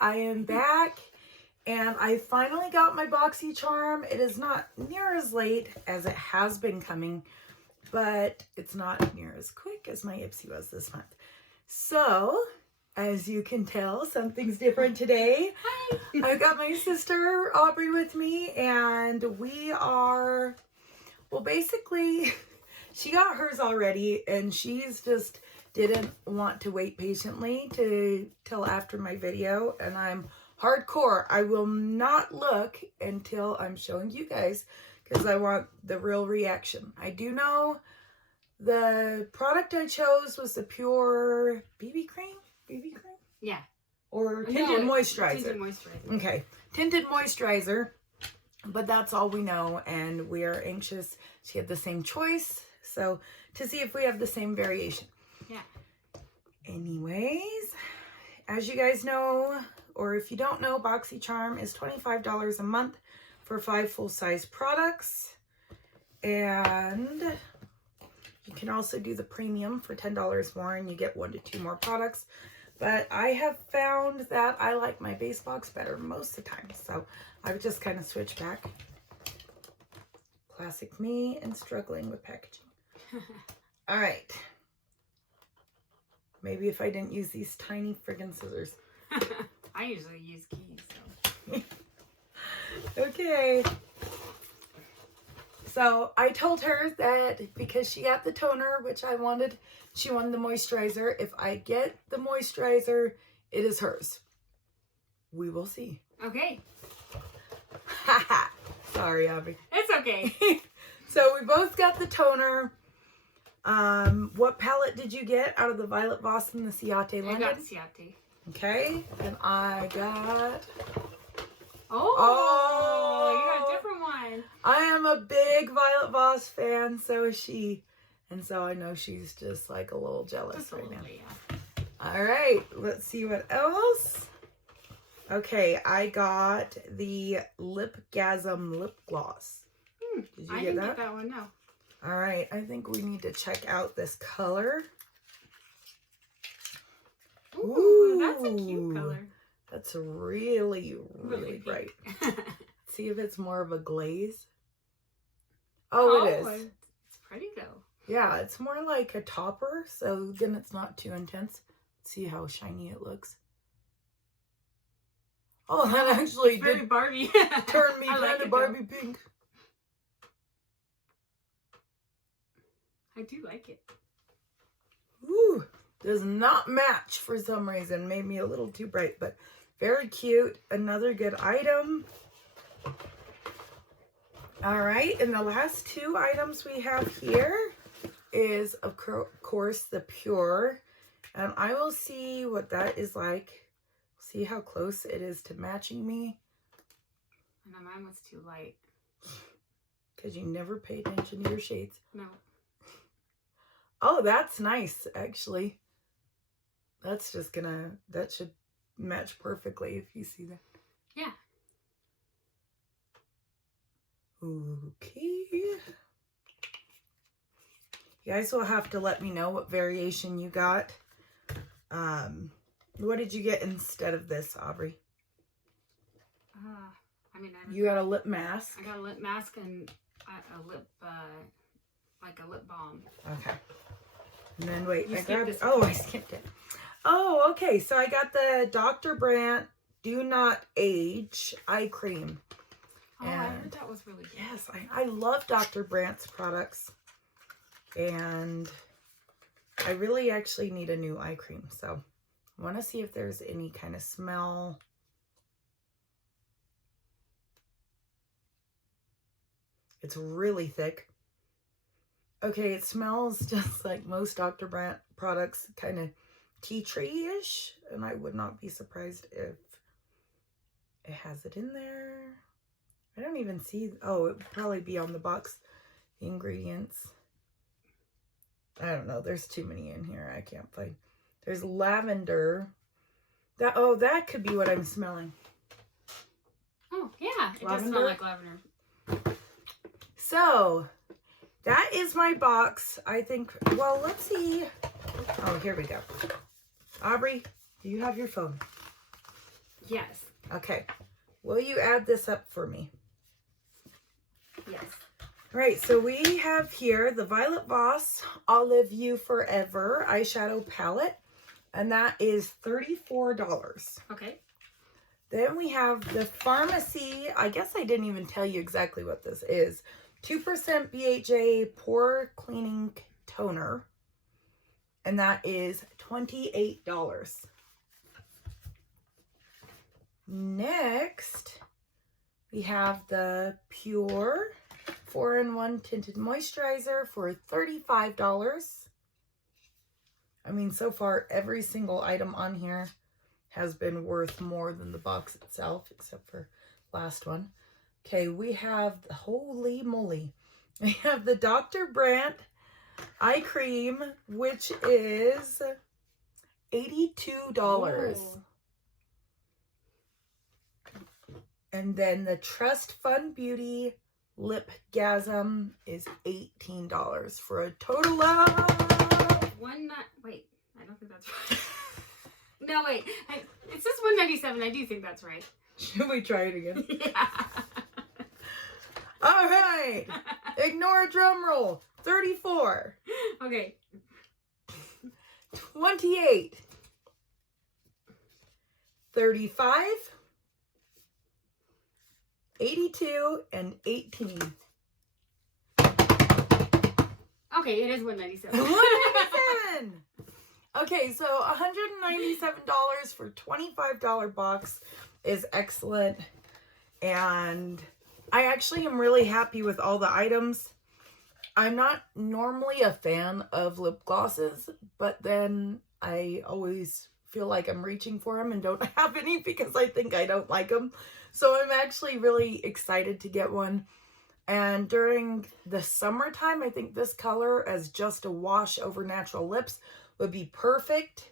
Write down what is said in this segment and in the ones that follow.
I am back and I finally got my Boxycharm. It is not near as late as it has been coming, but it's not near as quick as my Ipsy was this month. So, as you can tell, something's different today. Hi! I've got my sister Aubrey with me and we are, well, basically, she got hers already and she's just didn't want to wait patiently till after my video, and I'm hardcore. I will not look until I'm showing you guys because I want the real reaction. I do know the product I chose was the pure BB cream? Yeah. Or tinted moisturizer. Tinted moisturizer. Okay. Tinted moisturizer. But that's all we know, and we are anxious. She had the same choice, so to see if we have the same variation. Yeah. Anyways, as you guys know, or if you don't know, Boxycharm is $25 a month for 5 full-size products. And you can also do the premium for $10 more and you get 1 to 2 more products. But I have found that I like my base box better most of the time. So I've just kind of switched back. Classic me and struggling with packaging. All right. Maybe if I didn't use these tiny friggin' scissors. I usually use keys, so. Okay. So I told her that because she got the toner, which I wanted, she wanted the moisturizer. If I get the moisturizer, it is hers. We will see. Okay. Haha. Sorry, Aubrey. It's okay. So we both got the toner. What palette did you get out of the Violet Voss and the Ciate London? I got Ciate. Okay. And I got... Oh, you got a different one. I am a big Violet Voss fan, so is she. And so I know she's just like a little jealous Just right now. yeah. All right, let's see what else. Okay, I got the Lipgasm lip gloss. Did you I didn't get that one, no. All right, I think we need to check out this color. Ooh, that's a cute color. That's really bright. See if it's more of a glaze. Oh, it is. It's pretty though. Yeah, it's more like a topper, so then it's not too intense. See how shiny it looks. Oh, that actually It's very did Barbie. turn me I like kind of it, Barbie pink. I do like it. Ooh, does not match for some reason. Made me a little too bright, but very cute. Another good item. All right, and the last 2 items we have here is, of course, the Pure. And I will see what that is like. See how close it is to matching me. I know mine was too light. Because you never pay attention to your shades. No. Oh, that's nice, actually. That's just gonna, that should match perfectly if you see that. Yeah. Okay. You guys will have to let me know what variation you got. What did you get instead of this, Aubrey? I mean, you got a lip mask. I got a lip mask and a lip, like a lip balm. Okay. And then wait, I skipped it. Oh, okay. So I got the Dr. Brandt Do Not Age Eye Cream. Oh, I heard that was really good. Yes, I love Dr. Brandt's products. And I really actually need a new eye cream. So I want to see if there's any kind of smell. It's really thick. Okay, it smells just like most Dr. Brandt products, kind of tea tree-ish. And I would not be surprised if it has it in there. I don't even see, oh, it would probably be on the box, the ingredients. I don't know, there's too many in here, I can't find. There's lavender. That could be what I'm smelling. Oh, yeah, it does smell like lavender. So, that is my box. I think, well, let's see. Oh, here we go. Aubrey, do you have your phone? Yes. Okay. Will you add this up for me? Yes. All right, so we have here the Violet Voss Olive You Forever eyeshadow palette, and that is $34. Okay. Then we have the Pharmacy, I guess I didn't even tell you exactly what this is, 2% BHA Pore Cleaning Toner, and that is $28. Next, we have the Pure 4-in-1 Tinted Moisturizer for $35. I mean, so far, every single item on here has been worth more than the box itself, except for last one. Okay, we have, holy moly, we have the Dr. Brandt Eye Cream, which is $82. Ooh. And then the Trust Fund Beauty Lip Gasm is $18 for a total of... Wait, I don't think that's right. No, wait. It says $197. I do think that's right. Should we try it again? Yeah. All right. Ignore a drum roll. 34. Okay. 28. 35. 82 and 18. Okay, it is $197. 197. Okay, so $197 for $25 box is excellent. And I actually am really happy with all the items. I'm not normally a fan of lip glosses, but then I always feel like I'm reaching for them and don't have any because I think I don't like them. So I'm actually really excited to get one. And during the summertime, I think this color as just a wash over natural lips would be perfect.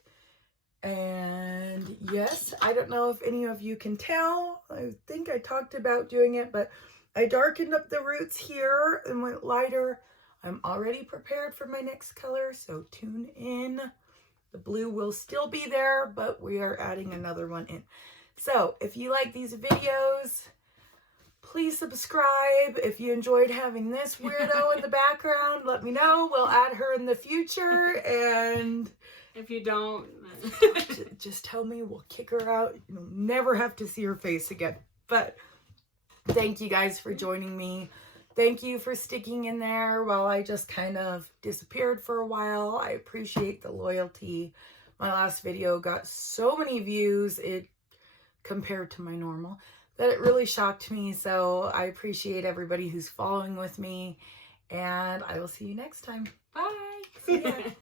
And yes, I don't know if any of you can tell. I think I talked about doing it, but I darkened up the roots here and went lighter. I'm already prepared for my next color, so tune in. The blue will still be there, but we are adding another one in. So if you like these videos, please subscribe. If you enjoyed having this weirdo in the background, let me know. We'll add her in the future. And if you don't, just tell me. We'll kick her out. You'll never have to see her face again. But thank you guys for joining me. Thank you for sticking in there while I just kind of disappeared for a while. I appreciate the loyalty. My last video got so many views, compared to my normal, that it really shocked me. So I appreciate everybody who's following with me, and I will see you next time. bye. See ya.